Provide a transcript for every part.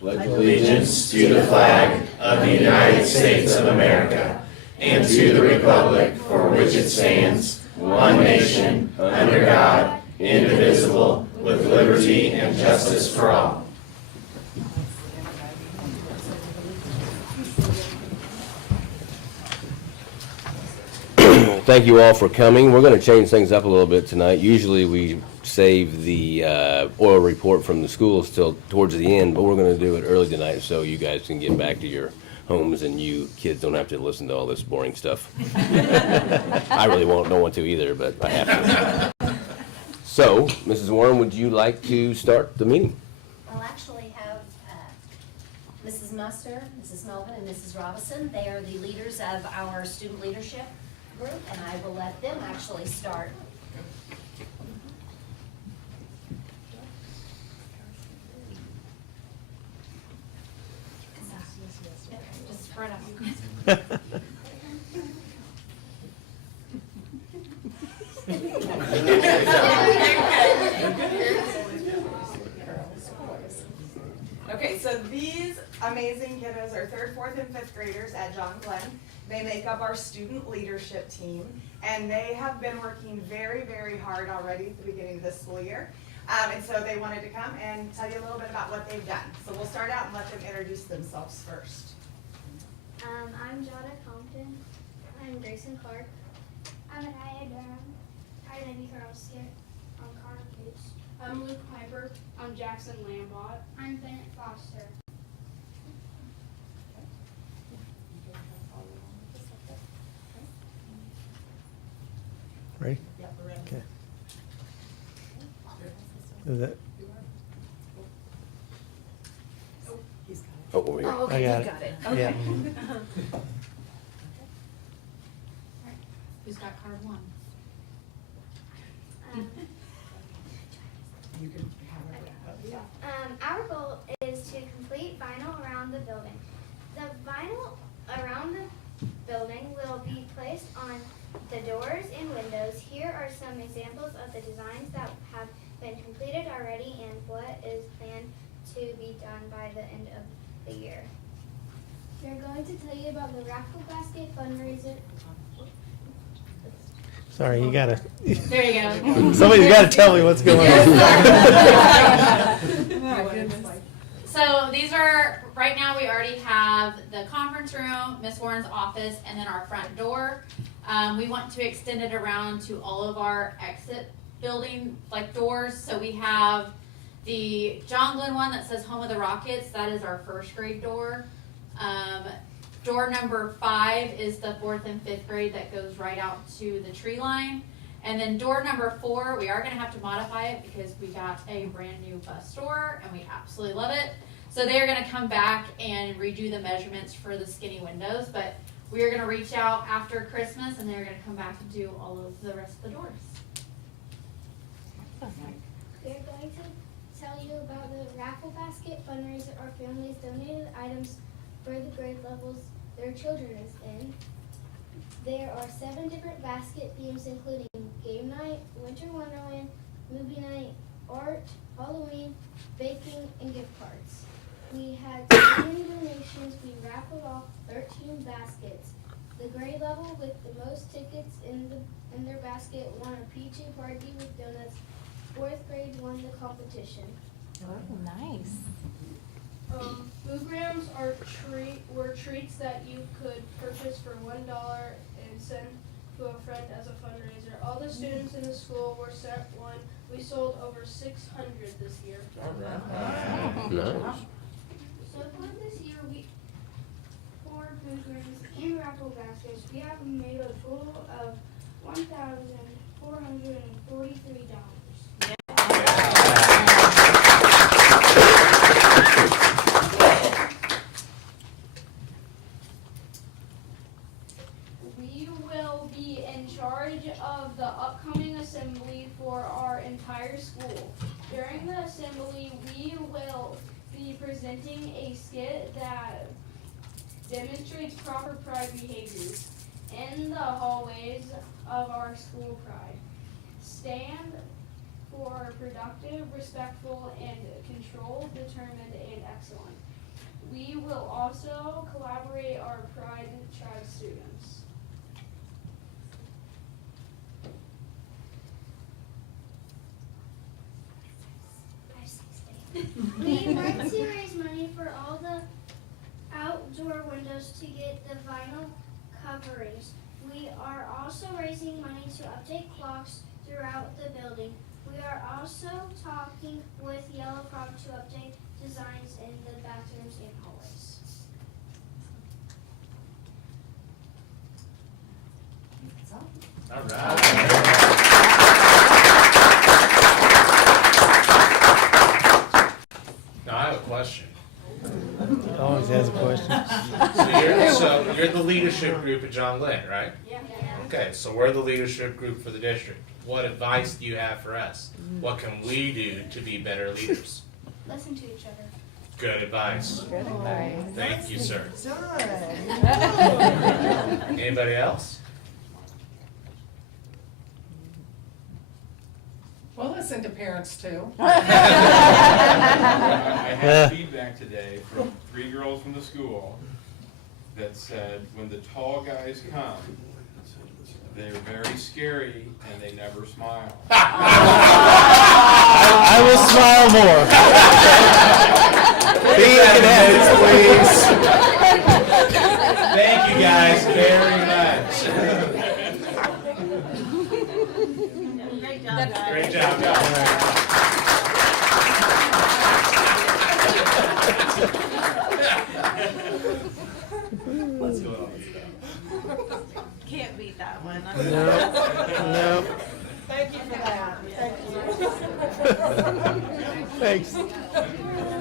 pledge allegiance to the flag of the United States of America and to the republic for which it stands, one nation, under God, indivisible, with liberty and justice for all. Thank you all for coming. We're going to change things up a little bit tonight. Usually we save the oil report from the schools till towards the end, but we're going to do it early tonight so you guys can get back to your homes and you kids don't have to listen to all this boring stuff. I really don't want to either, but I have to. So, Mrs. Warren, would you like to start the meeting? I'll actually have Mrs. Muster, Mrs. Melvin, and Mrs. Robinson. They are the leaders of our student leadership group, and I will let them actually start. Just spread out. Okay, so these amazing kiddos are 3rd, 4th, and 5th graders at John Glenn. They make up our student leadership team, and they have been working very, very hard already at the beginning of this school year. And so they wanted to come and tell you a little bit about what they've done. So we'll start out and let them introduce themselves first. I'm Jada Compton. I'm Grayson Clark. I'm Anaya Durham. I'm Ivy Carlskit. I'm Connor Case. I'm Luke Piper. I'm Jackson Lambot. I'm Bennett Foster. Ready? Yep, we're ready. Okay. Is that, Oh, over here. Oh, okay, I got you it. got it. yeah. Okay. Who's got card 1? Our goal is to complete vinyl around the building. The vinyl around the building will be placed on the doors and windows. Here are some examples of the designs that have been completed already and what is planned to be done by the end of the year. We're going to tell you about the raffle basket fundraiser. Sorry, you gotta. There you go. Somebody's got to tell me what's going on. So these are, right now we already have the conference room, Miss Warren's office, and then our front door. We want to extend it around to all of our exit building doors. So we have the John Glenn one that says Home of the Rockets. That is our 1st grade door. Door number 5 is the 4th and 5th grade that goes right out to the tree line. And then door number 4, we are going to have to modify it because we got a brand new bus door and we absolutely love it. So they are going to come back and redo the measurements for the skinny windows, but we are going to reach out after Christmas and they're going to come back and do all of the rest of the doors. We're going to tell you about the raffle basket fundraiser. Our families donated items for the grade levels their children is in. There are 7 different basket themes including game night, winter wonderland, movie night, art, Halloween, baking, and gift cards. We had so many donations, we raffled off 13 baskets. The grade level with the most tickets in their basket won a PJ party with donuts. 4th grade won the competition. Oh, nice. Food grams were treats that you could purchase for $1 and send to a friend as a fundraiser. All the students in the school were sent one. We sold over 600 this year. Nice. So far this year, for food grams and raffle baskets, we have made a total of $1,443. We will be in charge of the upcoming assembly for our entire school. During the assembly, we will be presenting a skit that demonstrates proper pride behaviors in the hallways of our school pride. Stand for productive, respectful, and controlled, determined, and excellent. will also collaborate our Pride Tribe students. We want to raise money for all the outdoor windows to get the vinyl coverings. We are also raising money to update clocks throughout the building. We are also talking with Yellow Frog to update designs in the bathrooms and hallways. All right. Now I have a question. Always has a question. So you're the leadership group at John Glenn, right? Yeah. Okay, so we're the leadership group for the district. What advice do you have for us? What can we do to be better leaders? Listen to each other. Good advice. Good advice. Thank you, sir. Good. Anybody else? Well, listen to parents too. I had feedback today from 3 girls from the school that said when the tall guys come, they're very scary and they never smile. I will smile more. See, you can have it. Thank you guys very much. Great job, guys. Great job, guys. Let's go on. Can't beat that one. No. Thank you for that. Thank you. Thanks.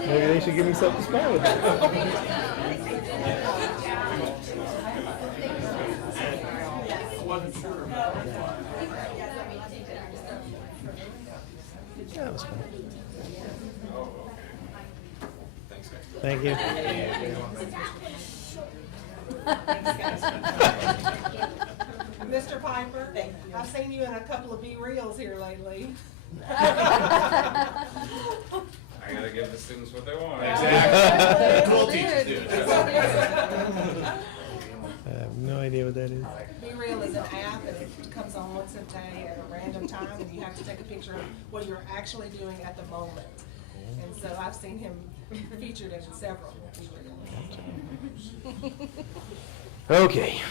Maybe they should give me something to smile about. That was fun. Thanks, guys. Thank you. Mr. Piper, I've seen you in a couple of B-reels here lately. I gotta give the students what they want. Exactly. Cool teachers do it. I have no idea what that is. B-reel is an app and it comes on once a day at a random time and you have to take a picture of what you're actually doing at the moment. And so I've seen him featured in several B-reels. Okay.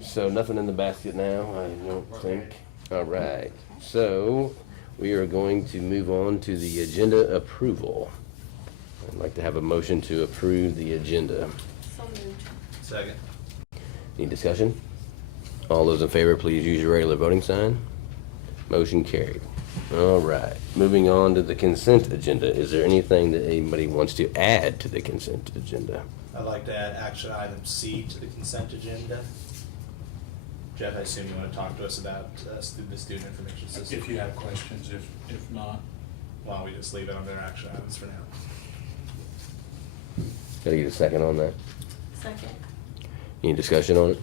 So nothing in the basket now, I don't think. All right. So we are going to move on to the agenda approval. I'd like to have a motion to approve the agenda. Second. Any discussion? All those in favor, please use your regular voting sign. Motion carried. All right. Moving on to the consent agenda. Is there anything that anybody wants to add to the consent agenda? I'd like to add action item C to the consent agenda. Jeff, I assume you want to talk to us about the student information system? If you have questions, if not. Why don't we just leave it under action items for now? Gotta get a second on that. Second, Any discussion on it?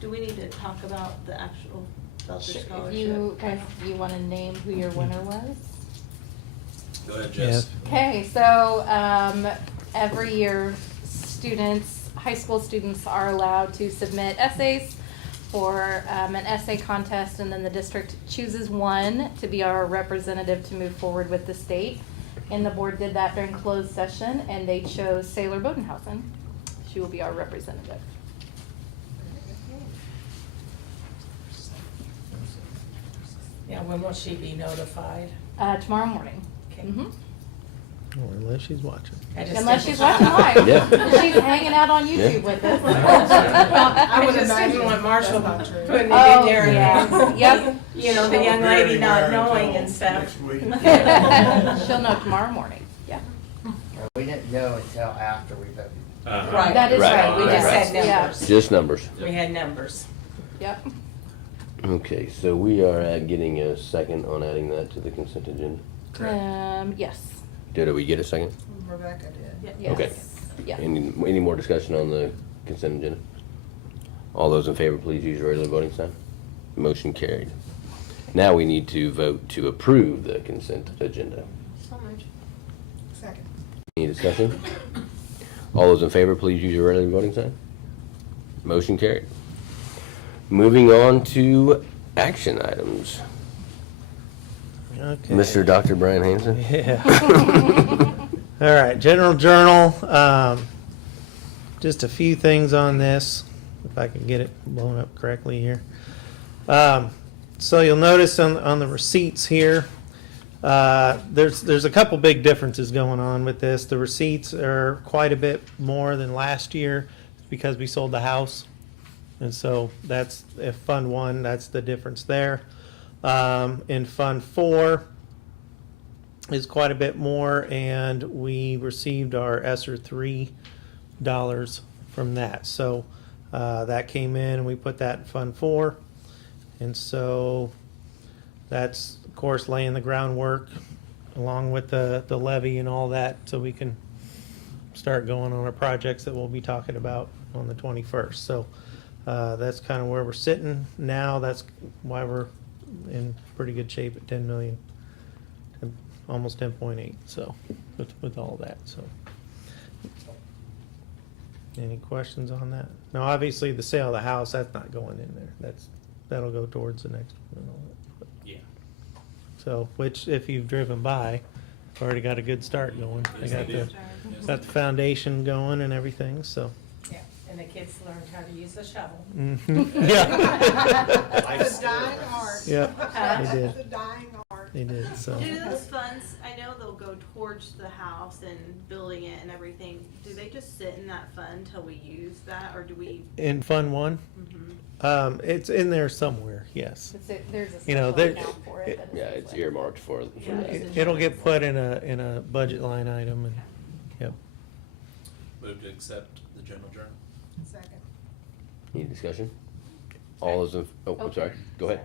do we need to talk about the actual, about the If scholarship? you guys, you want to name who your winner was? Go ahead, Yes. Jess. Okay, so every year, students, high school students are allowed to submit essays for an essay contest, and then the district chooses one to be our representative to move forward with the state. And the board did that during closed session, and they chose Sailor Bodenhausen. She will be our representative. Yeah, when will she be notified? Tomorrow morning. Okay. Mhm. Or unless she's watching. Unless she's watching live. Yeah. She's hanging out on YouTube with us. I would imagine what Marshall putting it in Oh, there. yeah. Yep. You know, the young lady not knowing and stuff. She'll know tomorrow morning. Yeah. We didn't know until after we voted. Right. That is right. We We just just said had yeah. numbers. Just numbers. We had numbers. Yep. Okay, so we are getting a second on adding that to the consent agenda. Yes. Did we get a second? Rebecca did. Yes. Okay. Yeah. Any more discussion on the consent agenda? All those in favor, please use your regular voting sign. Motion carried. Now we need to vote to approve the consent agenda. So much. Second. Any discussion? All those in favor, please use your early voting sign. Motion carried. Moving on to action items. Okay. Mr. Dr. Brian Hanson. Yeah. All right, General Journal, just a few things on this, if I can get it blown up correctly here. So you'll notice on the receipts here, there's a couple big differences going on with this. The receipts are quite a bit more than last year because we sold the house. And so that's, if Fund 1, that's the difference there. In Fund 4 is quite a bit more, and we received our ESSER $3 from that. So that came in, and we put that in Fund 4. And so that's, of course, laying the groundwork along with the levy and all that, so we can start going on our projects that we'll be talking about on the 21st. So that's kind of where we're sitting now. That's why we're in pretty good shape at 10 million, almost 10.8. So with all that. So any questions on that? Now, obviously, the sale of the house, that's not going in there. That'll go towards the next one and all that. But, Yeah. so, which if you've driven by, already got a good start going. They got the foundation going and everything. So. Yeah, and the kids learned how to use a shovel. Yeah. It's a dying art. Yeah, they did. It's a dying art. They did. So. Do those funds, I know they'll go towards the house and building it and everything. Do they just sit in that fund till we use that, or do we? In Fund 1, it's in there somewhere. Yes. There's a You know, special there- account for it. Yeah, it's earmarked for that. It'll get put in a budget line item, and yep. Move to accept the general journal. Second. Any discussion? All those in, I'm sorry, go ahead.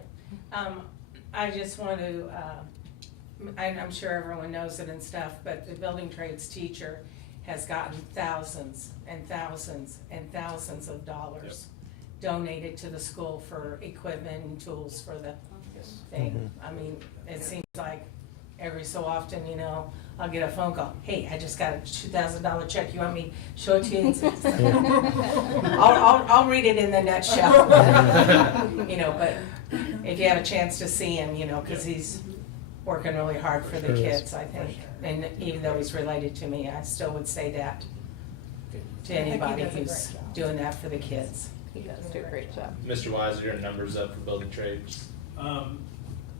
I just want to, I'm sure everyone knows it and stuff, but the building trades teacher has gotten thousands and thousands and thousands of dollars donated to the school for equipment and tools for the thing. I mean, it seems like every so often, you know, I'll get a phone call, hey, I just got a $2,000 check, you want me to show it to you? I'll read it in the nutshell. You know, but if you have a chance to see him, you know, because he's working really hard for the kids, I think. And even though he's related to me, I still would say that to anybody who's doing that for the kids. He does do a great job. Mr. Wise, are your numbers up for building trades?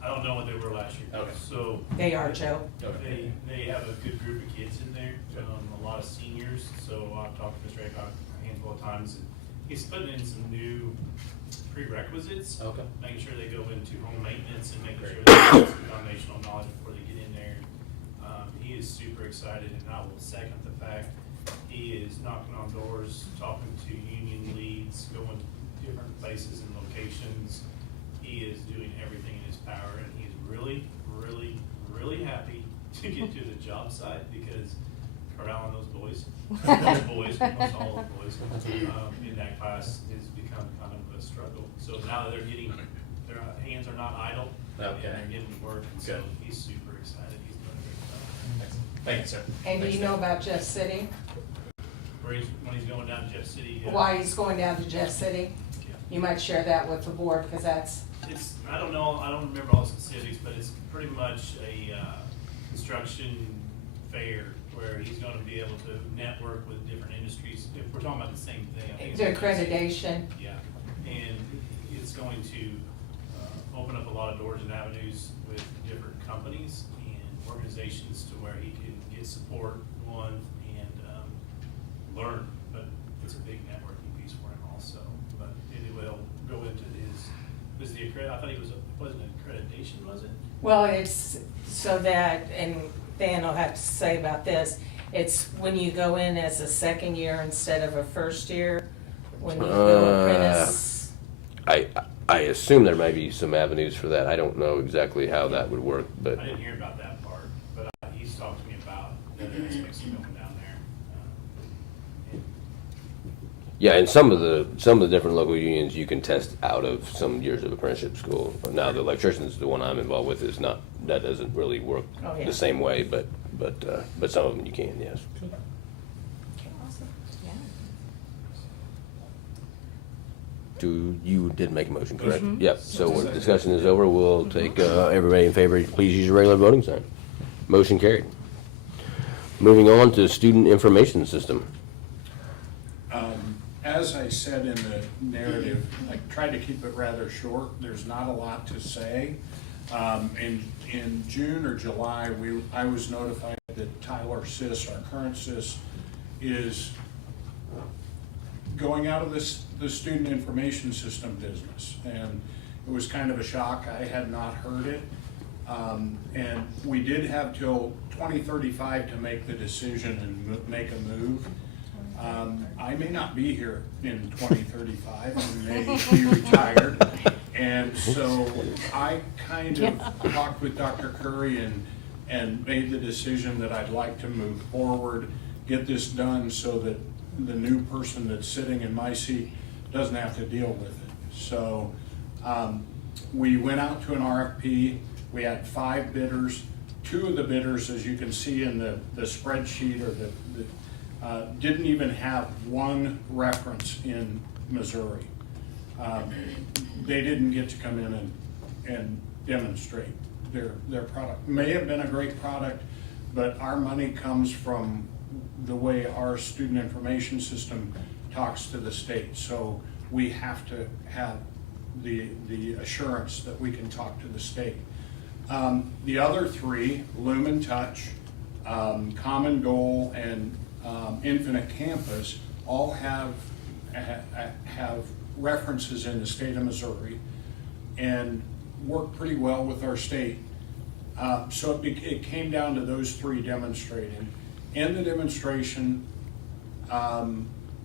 I don't know what they were last year. Okay. So. They are, Joe. They have a good group of kids in there, a lot of seniors, so I've talked to Mr. Aycock a handful of times, and he's putting in some new prerequisites. Okay. Making sure they go into home maintenance and making sure they have some foundational knowledge before they get in there. He is super excited, and I will second the fact he is knocking on doors, talking to union leads, going to different places and locations. He is doing everything in his power, and he's really, really, really happy to get to the job site because corralling those boys, almost all of the boys, in that class has become kind of a struggle. So now that they're getting, their hands are not idle, and they're getting work, and so he's super excited. He's doing a great job. Thank you, sir. And do you know about Jeff City? When he's going down to Jeff City. Why he's going down to Jeff City? You might share that with the board, because that's. I don't know, I don't remember all the specifics, but it's pretty much a construction fair where he's going to be able to network with different industries. If we're talking about the same thing. I think The accreditation. Yeah, and it's going to open up a lot of doors and avenues with different companies and organizations to where he can get support, one, and learn. But it's a big networking piece for him also. But it will go into I thought it wasn't an accreditation, was it? Well, it's so that, and Dan will have to say about this, it's when you go in as a second year instead of a first year, when you go apprentice. I assume there may be some avenues for that. I don't know exactly how that would work, but. I didn't hear about that part, but he's talked to me about the other aspects of going down there. Yeah, and some of the different local unions you can test out of some years of apprenticeship school. Now the electricians, the one I'm involved with, is not, that doesn't really work the same way, but some of them you can, yes. Okay, awesome. You did make a motion, correct? Yep, so our discussion is over, we'll take, everybody in favor, please use your regular voting sign. Motion carried. Moving on to student information system. As I said in the narrative, I tried to keep it rather short. There's not a lot to say. In June or July, I was notified that Tyler Sis, our current Sis, is going out of the student information system business. And it was kind of a shock. I had not heard it. And we did have till 2035 to make the decision and make a move. I may not be here in 2035, I may be retired. And so I kind of talked with Dr. Curry and made the decision that I'd like to move forward, get this done so that the new person that's sitting in my seat doesn't have to deal with it. So we went out to an RFP. We had 5 bidders. 2 of the bidders, as you can see in the spreadsheet, or didn't even have one reference in Missouri. They didn't get to come in and demonstrate their product. May have been a great product, but our money comes from the way our student information system talks to the state. So we have to have the assurance that we can talk to the state. The other 3, Lumen Touch, Common Goal, and Infinite Campus, all have references in the state of Missouri and work pretty well with our state. So it came down to those 3 demonstrating. In the demonstration,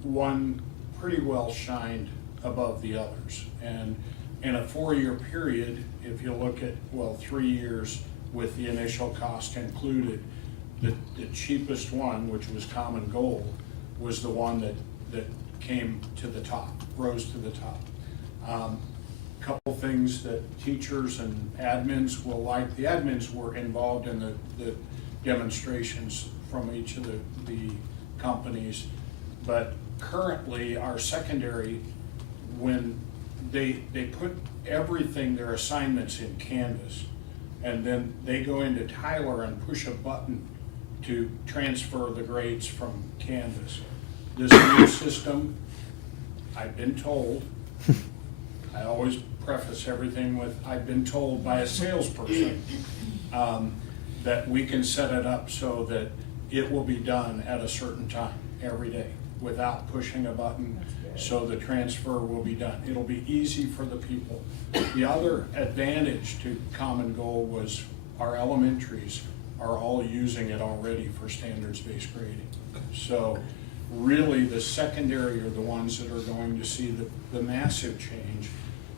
one pretty well shined above the others. And in a 4-year period, if you look at, 3 years with the initial cost included, the cheapest one, which was Common Goal, was the one that came to the top, rose to the top. Couple things that teachers and admins will like. The admins were involved in the demonstrations from each of the companies, but currently our secondary, when they put everything, their assignments in Canvas, and then they go into Tyler and push a button to transfer the grades from Canvas. This new system, I've been told, I always preface everything with, I've been told by a salesperson, that we can set it up so that it will be done at a certain time every day without pushing a button, so the transfer will be done. It'll be easy for the people. The other advantage to Common Goal was our elementaries are all using it already for standards-based grading. So really the secondary are the ones that are going to see the massive change.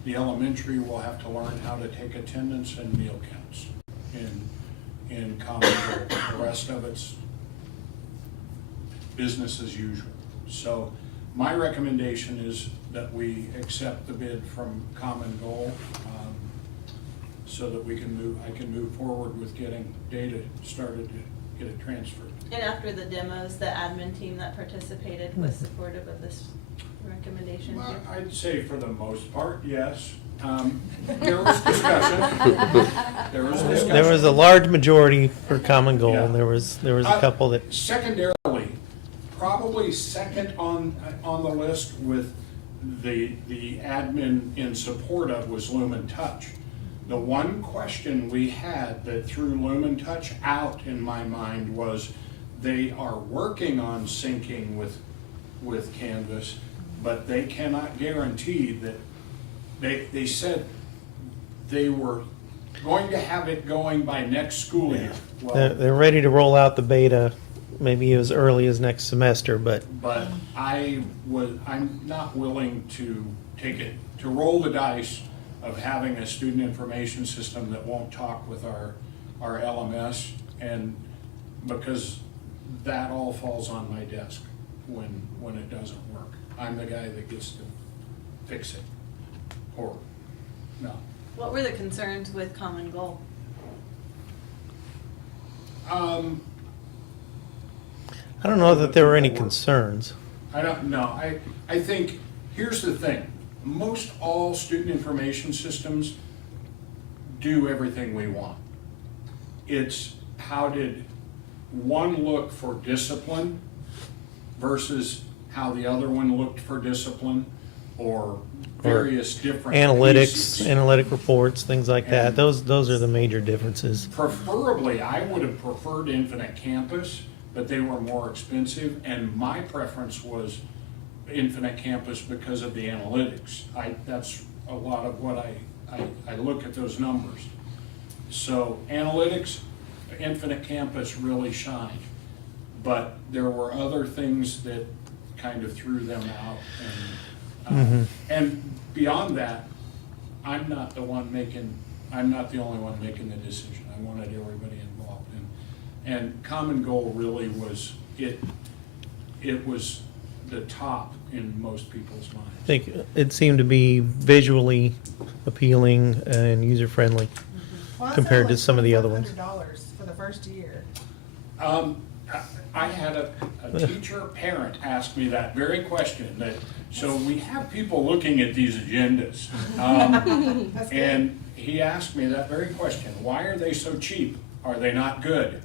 The elementary will have to learn how to take attendance and meal counts in Common Goal. The rest of it's business as usual. So my recommendation is that we accept the bid from Common Goal, so that I can move forward with getting data started to get it transferred. And after the demos, the admin team that participated was supportive of this recommendation? Well, I'd say for the most part, yes. There was discussion. There was a large majority for Common Goal, Yeah. and there was a couple that. Secondarily, probably second on the list with the admin in support of was Lumen Touch. The one question we had that threw Lumen Touch out in my mind was they are working on syncing with Canvas, but they cannot guarantee that. They said they were going to have it going by next school year. Well, They're ready to roll out the beta, maybe as early as next semester, but I'm not willing to roll the dice of having a student information system that won't talk with our LMS, and because that all falls on my desk when it doesn't work. I'm the guy that gets to fix it, or no. What were the concerns with Common Goal? I don't know that there were any concerns. I don't know. I think, here's the thing. Most all student information systems do everything we want. It's how did one look for discipline versus how the other one looked for discipline, or various different Analytics, pieces. analytic reports, things like that. And- Those are the major differences. Preferably, I would have preferred Infinite Campus, but they were more expensive, and my preference was Infinite Campus because of the analytics. That's a lot of what I look at those numbers. So analytics, Infinite Campus really shined, but there were other things that kind of threw them out. And beyond that, I'm not the only one making the decision. I wanted everybody involved. And Common Goal really was, it was the top in most people's minds. I think it seemed to be visually appealing and user-friendly Well, that compared to sounds like some of the other ones. $2,500 for the first year. I had a teacher parent ask me that very question, that, so we have people looking at these agendas. That's good. And he asked me that very question, why are they so cheap? Are they not good?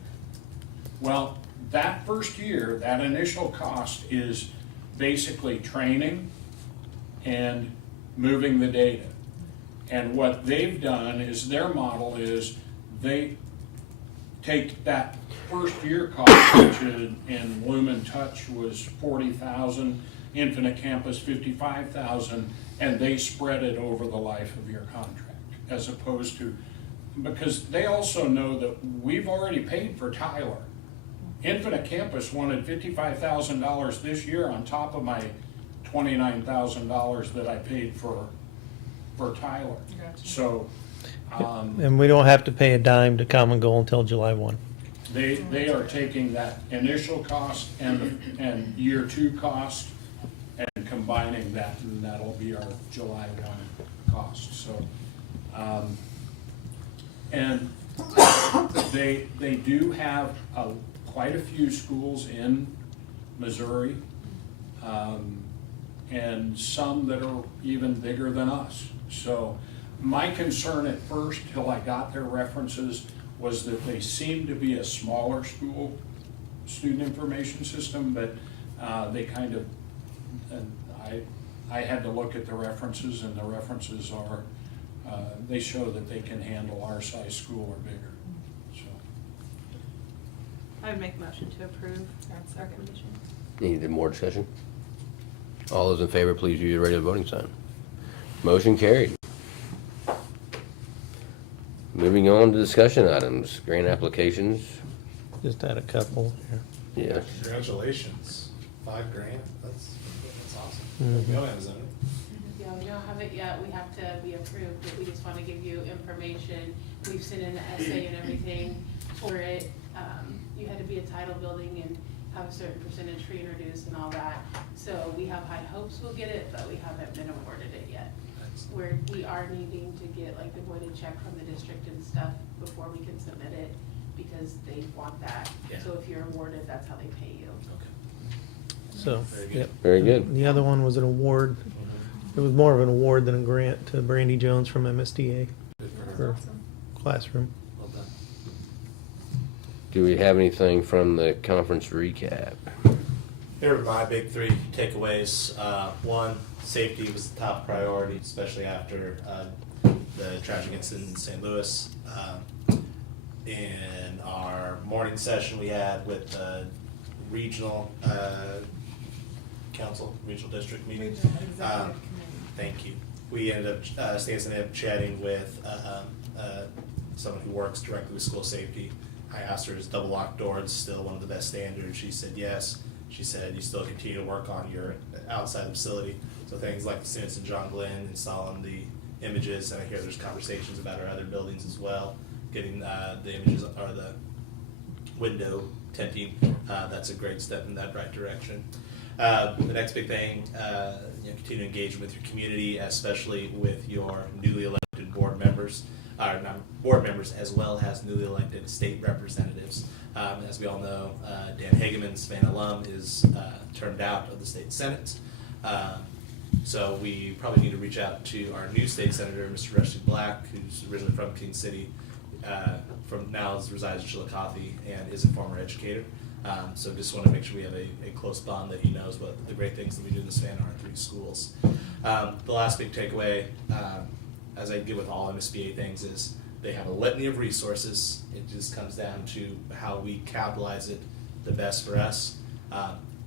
Well, that first year, that initial cost is basically training and moving the data. And what they've done is, their model is, they take that first year cost, which in Lumen Touch was 40,000, Infinite Campus 55,000, and they spread it over the life of your contract, as opposed to, because they also know that we've already paid for Tyler. Infinite Campus wanted $55,000 this year on top of my $29,000 that I paid for Tyler. Gotcha. So, And we don't have to pay a dime to Common Goal until July 1. they are taking that initial cost and year 2 cost and combining that, and that'll be our July 1 cost. So, and they do have quite a few schools in Missouri, and some that are even bigger than us. So my concern at first, till I got their references, was that they seemed to be a smaller school student information system, but they kind of, and I had to look at the references, and the references are, they show that they can handle our size school or bigger, so. I would make a motion to approve That's our okay. recommendation. Any more discussion? All those in favor, please use your regular voting sign. Motion carried. Moving on to discussion items, grant applications. Just had a couple here. Yes. Congratulations, $5 grand, that's awesome. Mhm. We don't have zoning. Yeah, we don't have it yet, we have to be approved, but we just wanna give you information. We've sent in the essay and everything for it. You had to be a title building and have a certain percentage reintroduced and all that. So we have high hopes we'll get it, but we haven't been awarded it yet. We are needing to get like the voided check from the district and stuff before we can submit it, because they want that. Yeah. So if you're awarded, that's how they pay you. So, Very good. yep. Very good. The other one was an award. It was more of an award than a grant to Brandy Jones from MSDA Good for her. for classroom. Well done. Do we have anything from the conference recap? Here are my big 3 takeaways. One, safety was the top priority, especially after the tragic incident in St. Louis. In our morning session we had with the regional council, regional district meeting. Regional Executive Committee. Thank you. We ended up, Stacy ended up chatting with someone who works directly with school safety. I asked her, is double locked doors still one of the best standards? She said yes. She said you still continue to work on your outside facility. So things like the students in John Glenn installing the images, and I hear there's conversations about our other buildings as well, getting the images or the window tinting. That's a great step in that right direction. The next big thing, continue engagement with your community, especially with your newly elected board members, not board members, as well as newly elected state representatives. As we all know, Dan Hageman, Savannah alum, is turned out of the state senate. So we probably need to reach out to our new state senator, Mr. Rusty Black, who's originally from King City, from now resides in Chillicothe and is a former educator. So just want to make sure we have a close bond, that he knows what the great things that we do in the Savannah are in 3 schools. The last big takeaway, as I get with all MSBA things, is they have a litany of resources. It just comes down to how we capitalize it the best for us.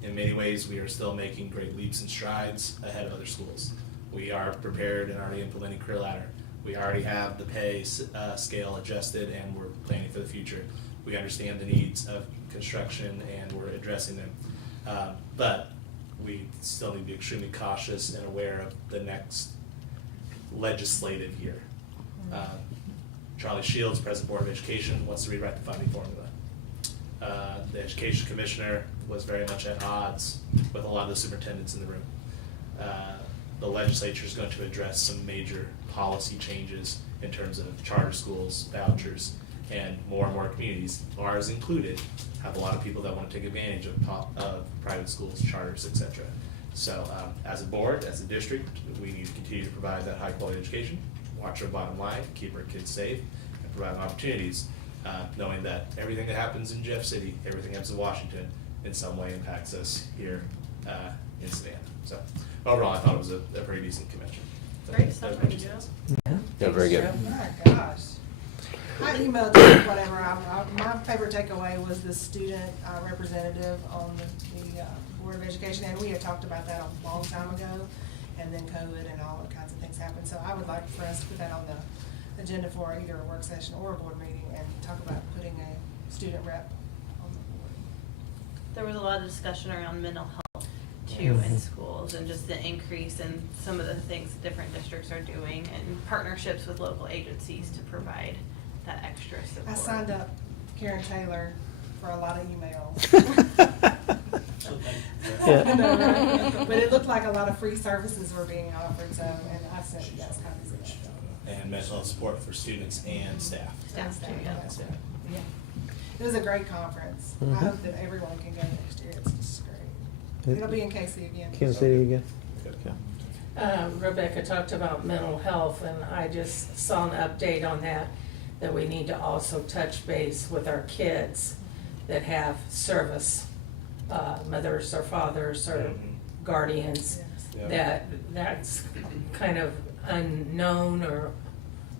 In many ways, we are still making great leaps and strides ahead of other schools. We are prepared and already implementing career ladder. We already have the pay scale adjusted, and we're planning for the future. We understand the needs of construction, and we're addressing them. But we still need to be extremely cautious and aware of the next legislative year. Charlie Shields, President Board of Education, wants to rewrite the funding formula. The Education Commissioner was very much at odds with a lot of the superintendents in the room. The legislature is going to address some major policy changes in terms of charter schools, vouchers, and more communities, ours included, have a lot of people that want to take advantage of private schools, charters, etc. So as a board, as a district, we need to continue to provide that high quality education, watch our bottom line, keep our kids safe, and provide them opportunities, knowing that everything that happens in Jeff City, everything that happens in Washington, in some way impacts us here in Savannah. So overall, I thought it was a pretty decent convention. So Great that stuff, was my Joe. 2 cents. Yeah, very good. Oh my gosh. I emailed you whatever. My favorite takeaway was the student representative on the Board of Education, and we had talked about that a long time ago, and then COVID and all kinds of things happened. So I would like for us to put that on the agenda for either a work session or a board meeting and talk about putting a student rep on the board. There was a lot of discussion around mental health too in schools, and just the increase in some of the things that different districts are doing, and partnerships with local agencies to provide that extra support. I signed up Karen Taylor for a lot of emails. Yeah. I know, right? But it looked like a lot of free services were being offered, so, and I sent you guys copies of that. And mental health support for students and staff. Staff too, yeah. And staff. Yeah. It was a great conference. I hope that everyone can go next year. It's just great. It'll be in KC again. Kansas City again. Rebecca talked about mental health, and I just saw an update on that we need to also touch base with our kids that have service, mothers or fathers or guardians, Yeah. that's kind of unknown, or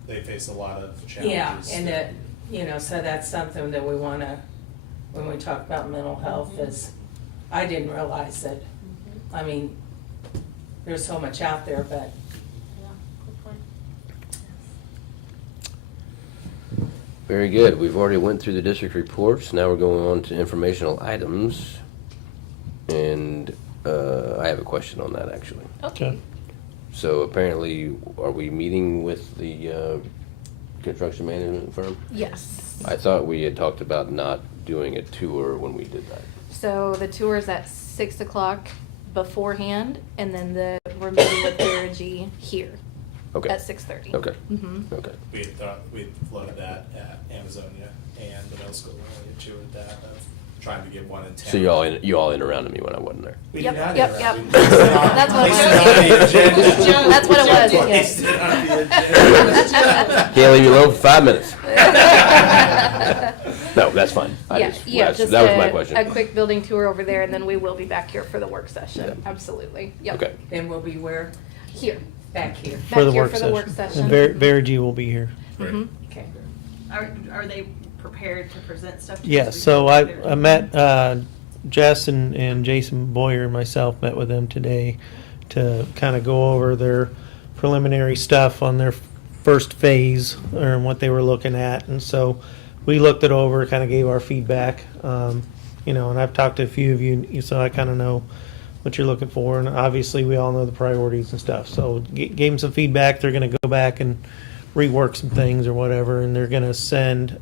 They face a lot of challenges. yeah, and that, so that's something that we want to, when we talk about mental health, is, I didn't realize that, I mean, there's so much out there, but Yeah, good point. Very good. We've already went through the district reports. Now we're going on to informational items. And I have a question on that, actually. Okay. So apparently, are we meeting with the construction management firm? Yes. I thought we had talked about not doing a tour when we did that. So the tour is at 6 o'clock beforehand, and then we're meeting with Vera G here Okay. at 6:30. Okay. Mm-hmm. Okay. We had floated that at Amazonia and the middle school, we had toured that, of trying to get 1 in 10. So you all interrupted me when I wasn't there. We Yep, did not yep, interrupt. yep. We just said, That's what it "Place was." it on the agenda." That's what it was, Place yes. it on the agenda. Can't leave you alone for 5 minutes. No, that's fine. Just That was my question. a quick building tour over there, and then we will be back here for the work session. Yeah. Absolutely. Yep. Okay. then we'll be where? Here. Back here. For the here work for the session. work session. And Vera G will be here. Mhm. Okay. Are they prepared to present stuff to us? Yeah, so I met Jess and Jason Boyer and myself met with them today to kind of go over their preliminary stuff on their first phase or what they were looking at. And so we looked it over, kind of gave our feedback, and I've talked to a few of you, so I kind of know what you're looking for. And obviously we all know the priorities and stuff. So gave them some feedback. They're going to go back and rework some things or whatever, and they're going to send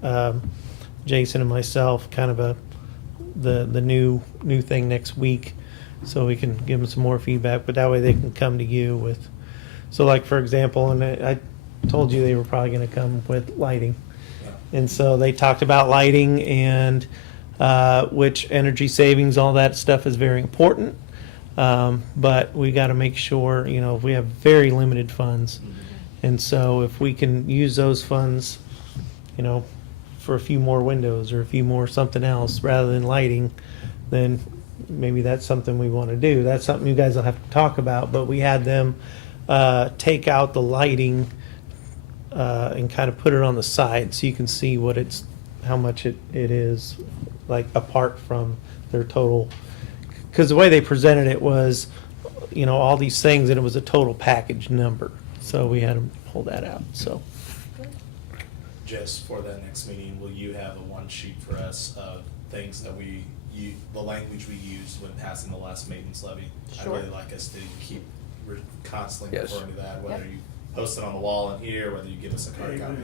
Jason and myself kind of the new thing next week, so we can give them some more feedback. But that way they can come to you with, so like for example, and I told you they were probably going to come with lighting, and so they talked about lighting, and which energy savings, all that stuff is very important. But we got to make sure, we have very limited funds. And so if we can use those funds, for a few more windows or a few more something else rather than lighting, then maybe that's something we want to do. That's something you guys will have to talk about, but we had them take out the lighting and kind of put it on the side so you can see how much it is, like apart from their total. Because the way they presented it was, all these things, and it was a total package number. So we had them pull that out, so. Just for that next meeting, will you have a one sheet for us of things that the language we used when passing the last maintenance levy? Sure. I'd really like us to keep constantly Yes. referring to that, whether Yep. you post it on the wall in here, whether you give us a card copy,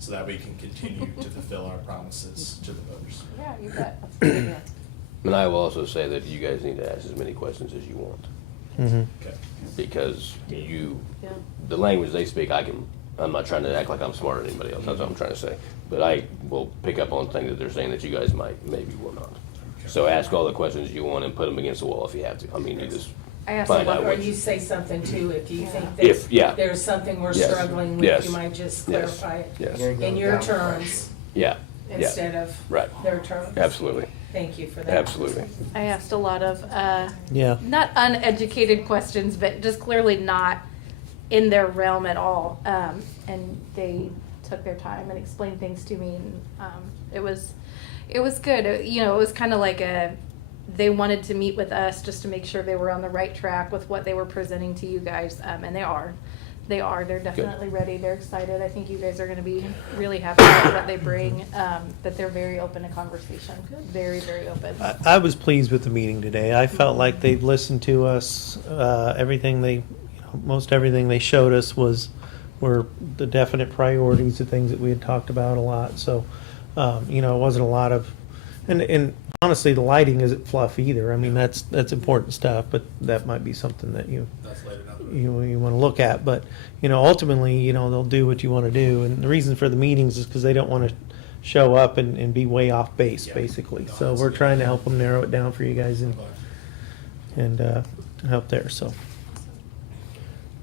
so that we can continue to fulfill our promises to the voters. Yeah, you bet. That's a good idea. And I will also say that you guys need to ask as many questions as you want. Okay. Because Yeah. the language they speak, I'm not trying to act like I'm smarter than anybody else, that's what I'm trying to say. But I will pick up on things that they're saying that you guys maybe will not. So ask all the questions you want and put them against the wall if you have to. I mean, you just I asked find out or what you say something too, if you think If- yeah. that there's something we're Yes. struggling with, Yes. you might just Yes. clarify it Yes. in your terms Yeah, yeah, instead of right, their terms. absolutely, Thank you for that. absolutely. I asked a lot of, Yeah. not uneducated questions, but just clearly not in their realm at all. And they took their time and explained things to me, and it was good. It was kind of like they wanted to meet with us just to make sure they were on the right track with what they were presenting to you guys, and they are. They're definitely ready. They're excited. I think you guys are going to be really happy with what they bring. That they're very open to conversation. Very, very open. I was pleased with the meeting today. I felt like they've listened to us. Most everything they showed us were the definite priorities, the things that we had talked about a lot. So, it wasn't a lot of, and honestly, the lighting isn't fluff either. I mean, that's important stuff, but that might be something that That's later down the road. you want to look at. But, ultimately, they'll do what you want to do. And the reason for the meetings is because they don't want to show up and be way off base, Yeah. basically. No, So that's we're good. trying to help them narrow it down for you guys and help there, so.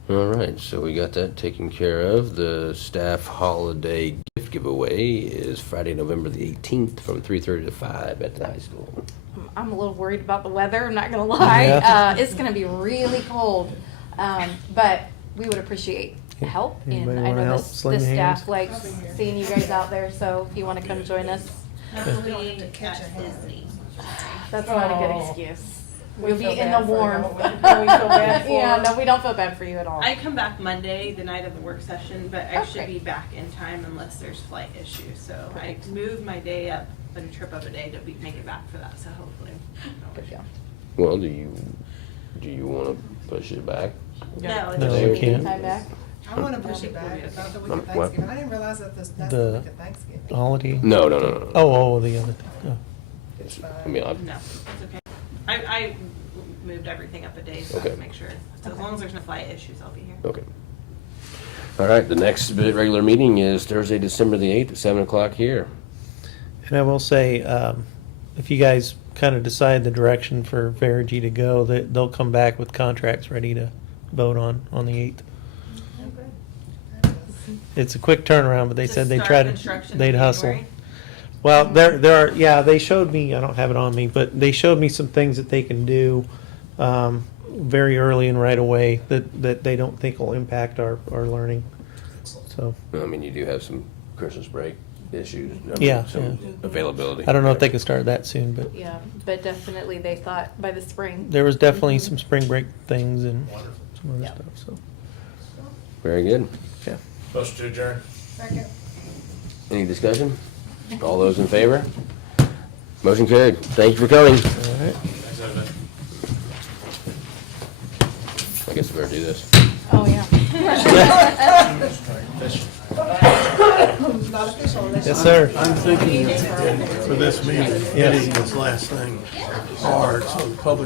All right, so we got that taken care of. The staff holiday gift giveaway is Friday, November the 18th from 3:30 to 5 at the high school. I'm a little worried about the weather, I'm not gonna lie. Yeah. It's gonna be really cold, but we would appreciate help. And Anybody I wanna know help the sling your hands? staff likes seeing you guys out there, so if you wanna come join us, Probably at Disney. that's not a good Oh. excuse. We You'll be feel in bad the for warmth. them. No, we feel bad for Yeah, them. no, we don't feel bad for you at all. I come back Monday, the night of the work session, but I should Okay. be back in time unless there's flight issues. So I moved my day up, but a trip of a day to make it back for that, so hopefully. Good deal. Well, do you want to push it back? No, it No, should we be- can't. Time back? I want to push it back, about the week of What? Thanksgiving. I didn't realize that that's the The week of Thanksgiving. holiday. No. The other thing. Oh. It's- I mean, No, it's okay. I moved everything up a day so I Okay. can make sure. So as long as there's no flight issues, I'll be here. okay. All right, the next regular meeting is Thursday, December the 8th at 7 o'clock here. And I will say, if you guys kind of decide the direction for Verigy to go, they'll come back with contracts ready to vote on the 8th. It's a quick turnaround, but they To said they'd start try to, construction they'd in hustle. January? Well, there are, yeah, they showed me, I don't have it on me, but they showed me some things that they can do very early and right away that they don't think will impact our learning. So, I mean, you do have some Christmas break issues. I mean, Yeah, some availability. I don't know if they can start that soon, but Yeah, but definitely they thought by the spring. there was definitely some spring break things and some other Yep. stuff, so. Very good. Yeah. Motion to adjourn. Second. Any discussion? All those in favor? Motion carried. Thank you for coming. All right. Thanks, everybody. I guess we better do this. Oh, yeah. Not official. Yes, sir. I'm thinking for this meeting, getting this last thing hard, so the public